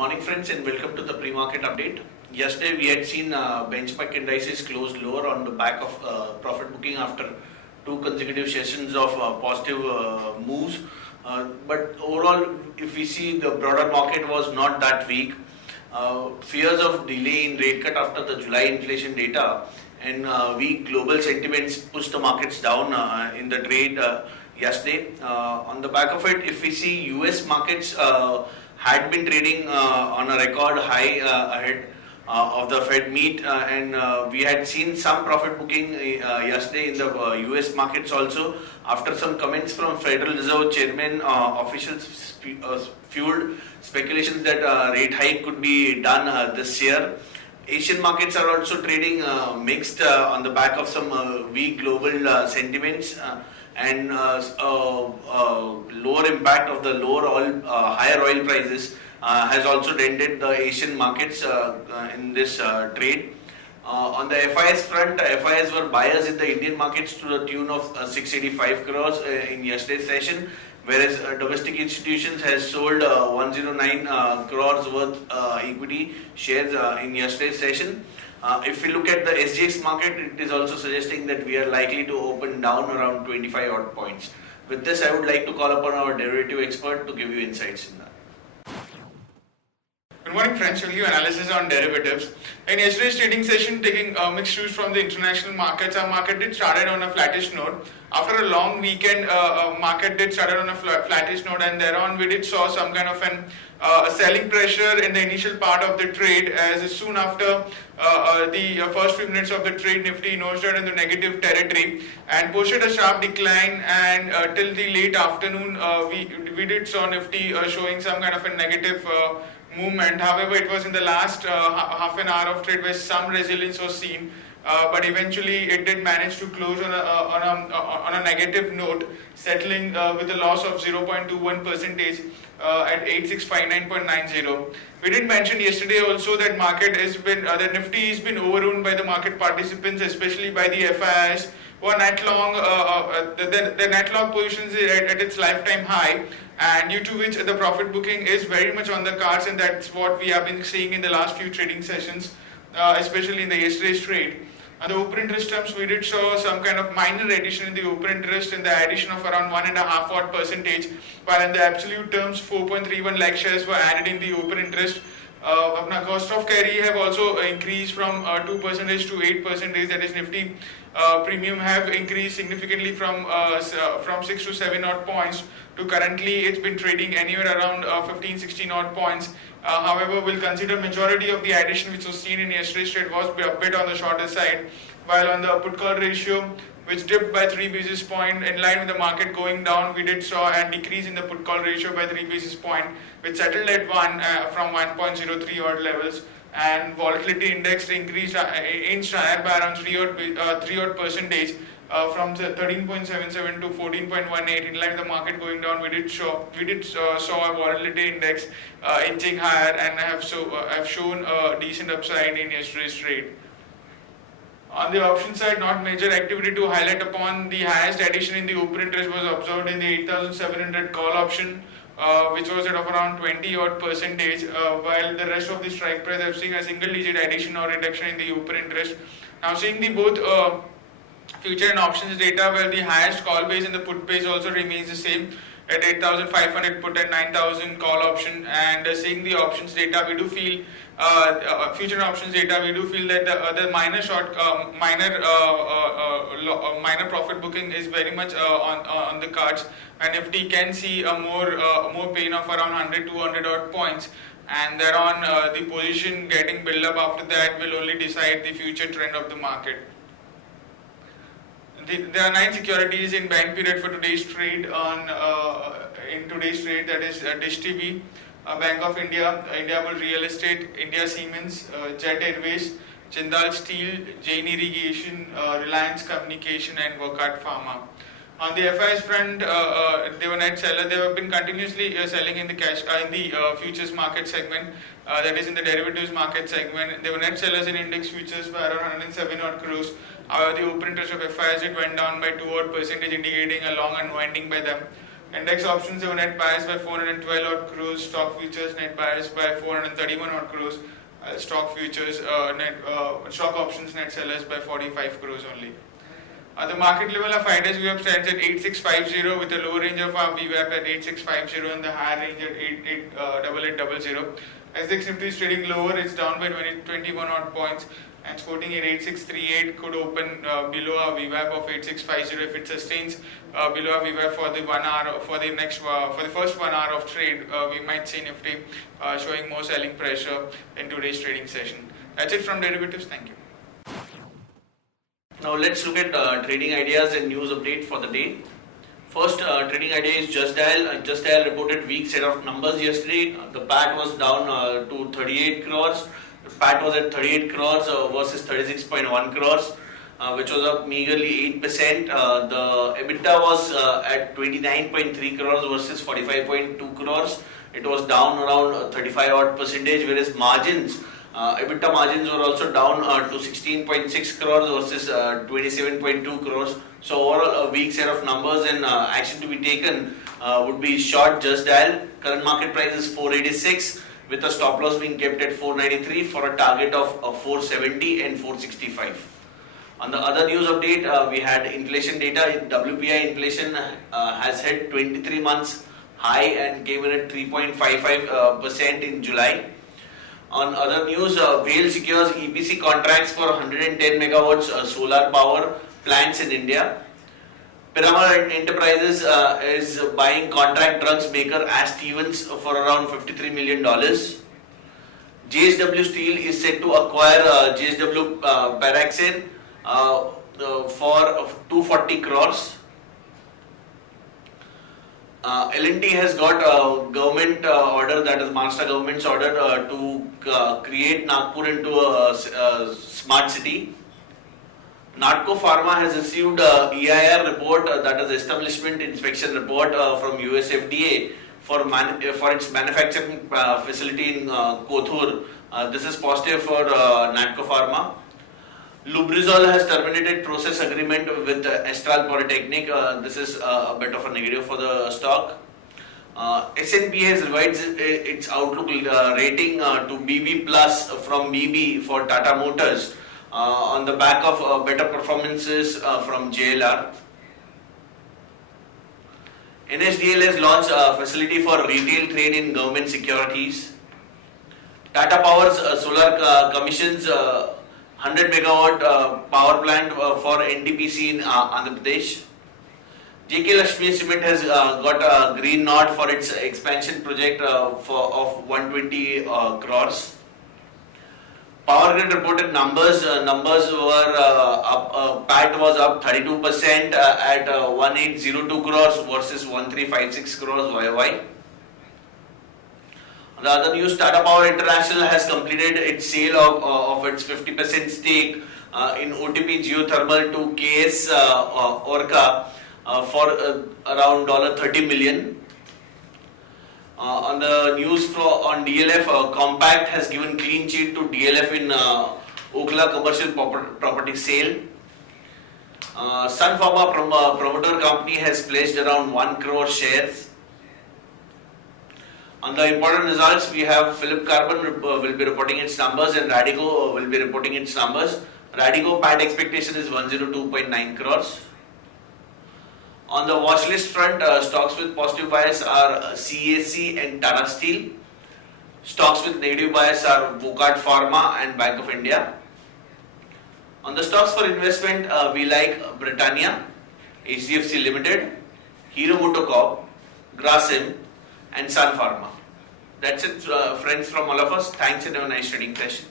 Morning friends and welcome to the pre-market update. Yesterday we had seen benchmark indices close lower on the back of profit booking after two consecutive sessions of positive moves. But overall, if we see, the broader market was not that weak. Fears of delay in rate cut after the July inflation data and weak global sentiments pushed the markets down in the trade yesterday. On the back of it, if we see, US markets had been trading on a record high ahead of the Fed meet, and we had seen some profit booking yesterday in the US markets also after some comments from Federal Reserve Chairman. Officials fueled speculations that rate hike could be done this year. Asian markets are also trading mixed on the back of some weak global sentiments and lower impact of the higher oil prices has also dented the Asian markets in this trade. On the FIS front, FIS were buyers in the Indian markets to the tune of 685 crores in yesterday's session, whereas domestic institutions has sold 109 crores worth equity shares in yesterday's session. If we look at the SGX market, it is also suggesting that we are likely to open down around 25 odd points. With this, I would like to call upon our derivative expert to give you insights in that. Good morning friends, we'll give analysis on derivatives. In yesterday's trading session, taking mixed views from the international markets, our market did started on a flattish note. After a long weekend, market did started on a flattish note, and thereon we did saw some kind of a selling pressure in the initial part of the trade, as soon after the first few minutes of the trade, Nifty nosed into negative territory and posted a sharp decline, and till the late afternoon we did saw Nifty showing some kind of a negative movement. However, it was in the last half an hour of trade where some resilience was seen, but eventually it did manage to close on a negative note, settling with a loss of 0.21% at 8659.90. We did mention yesterday also that the Nifty has been overrun by the market participants, especially by the FIIs, who are net long. The net long positions at its lifetime high, and due to which the profit booking is very much on the cards, and that's what we have been seeing in the last few trading sessions, especially in the yesterday's trade. On the open interest terms, we did show some kind of minor addition in the open interest, in the addition of around 1.5%, while in the absolute terms 4.31 lakh shares were added in the open interest. Now cost of carry have also increased from 2% to 8%, that is Nifty premium have increased significantly from 6 to 7 odd points to currently it's been trading anywhere around 15-16 odd points. However, we'll consider majority of the addition which was seen in yesterday's trade was a bit on the shorter side, while on the put call ratio, which dipped by 3 basis points in line with the market going down, we did saw a decrease in the put call ratio by 3 basis points, which settled at 1 from 1.03 odd levels, and volatility index increased inched higher by around 3 odd percentage. From 13.77 to 14.18, in line with the market going down, we did saw a volatility index inching higher, and have shown a decent upside in yesterday's trade. On the option side, not major activity to highlight upon. The highest addition in the open interest was observed in the 8,700 call option, which was at around 20 odd percentage, while the rest of the strike price have seen a single digit addition or reduction in the open interest. Now seeing the both future and options data, where the highest call base and the put base also remains the same at 8,500 put and 9,000 call option. And seeing the options data, we do feel future options data, we do feel that the minor profit booking is very much on the cards, and Nifty can see a more pain of around 100-200 odd points, and thereon the position getting built up after that will only decide the future trend of the market. There are 9 securities in buying period for today's trade. That is Dish TV, Bank of India, Indiabulls Real Estate, India Siemens, Jet Airways, Jindal Steel, Jain Irrigation, Reliance Communication, and Wockhardt Pharma. On the FIs front, they were net seller. They have been continuously selling in the futures market segment, that is in the derivatives market segment. They were net sellers in index futures by around 107 odd crores. However, the open interest of FIs it went down by 2 odd percentage, indicating a long unwinding by them. Index options were net buyers by 412 odd crores, stock futures net buyers by 431 odd crores, stock futures stock options net sellers by 45 crores only. At the market level, our 5 days VWAP stands at 8650 with a lower range of our VWAP at 8650 and the higher range at 8800. SDX Nifty is trading lower, it's down by 21 odd points and quoting at 8638, could open below our VWAP of 8650 if it sustains below our VWAP for the 1 hour, for the first 1 hour of trade. We might see Nifty showing more selling pressure in today's trading session. That's it from derivatives. Thank you. Now let's look at trading ideas and news update for the day. First trading idea is Just Dial. Just Dial reported weak set of numbers yesterday. The PAT was down to 38 crores. The PAT was at 38 crores versus 36.1 crores, which was up meagerly 8%. The EBITDA was at 29.3 crores versus 45.2 crores. It was down around 35 odd percentage, whereas margins, EBITDA margins were also down to 16.6 crores versus 27.2 crores. So overall a weak set of numbers, and action to be taken would be short Just Dial. Current market price is 486 with a stop loss being kept at 493 for a target of 470 and 465. On the other news update, we had inflation data. WPI inflation has hit 23 months high and came in at 3.55% in July. On other news, BHEL secures EPC contracts for 110 megawatts solar power plants in India. Piramal Enterprises is buying contract drugs maker Ash Stevens for around $53 million. JSW Steel is set to acquire JSW Paraxene for 240 crores. L&T has got a government order, that is Maharashtra government's order to create Nagpur into a smart city. Natco Pharma has received EIR report, that is Establishment Inspection Report from US FDA for its manufacturing facility in Kothur. This is positive for Natco Pharma. Lubrizol has terminated process agreement with Astral Polytechnic. This is a bit of a negative for the stock. S&P has revised its outlook rating to BB plus from BB for Tata Motors on the back of better performances from JLR. NSDL has launched a facility for retail trade in government securities. Tata Power's solar commissions 100 megawatt power plant for NTPC in Andhra Pradesh. JK Lakshmi Cement has got a green nod for its expansion project of 120 crores. Power Grid reported numbers. Numbers were up. PAT was up 32% at 1802 crores versus 1356 crores YOY. The other news, Tata Power International has completed its sale of its 50% stake in OTP Geothermal to KS Orca for around $30 million. On the news on DLF, Compact has given clean sheet to DLF in Okla commercial property sale. Sun Pharma promoter company has pledged around 1 crore shares. On the important results, we have Philip Carbon will be reporting its numbers and Radico will be reporting its numbers. Radico PAT expectation is 102.9 crores. On the watch list front, stocks with positive bias are CAC and Tata Steel. Stocks with negative bias are Wockhardt Pharma and Bank of India. On the stocks for investment, we like Britannia, HDFC Limited, Hero MotoCorp, Grasim and Sun Pharma. That's it, friends, from all of us. Thanks and have a nice trading session.